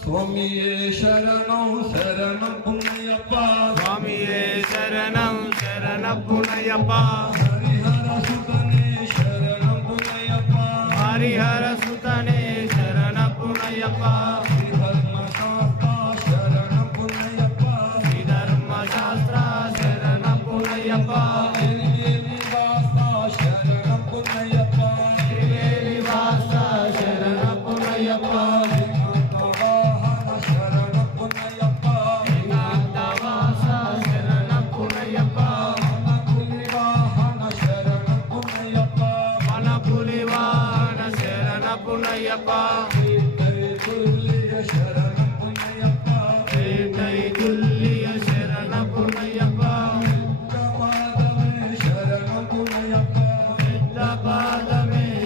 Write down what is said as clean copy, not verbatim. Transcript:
స్వామియే శరణం శరణం పున్నయ్యప్ప స్వామియే శరణం శరణపునయ్యప్ప హరిహర సుతనే శరణం పున్నయ్యప్ప హరిహర సుతనే శరణపునయ్యప్ప ధర్మశాస్త్ర శరణం పున్నయ్యప్ప ధర్మశాస్త్ర శరణపునయ్యప్ప నివాస శరణం పున్నయ్యప్ప త్రివేణివాస శరణపునయ్యప్ప వాహన శరణం పున్నయ్యప్ప ఏకాంతవాస శరణపునయ్యప్ప వాహన శరణం పున్నయ్యప్ప వనపులివాహన శరణపునయ్యప్ప తుల్య శరణం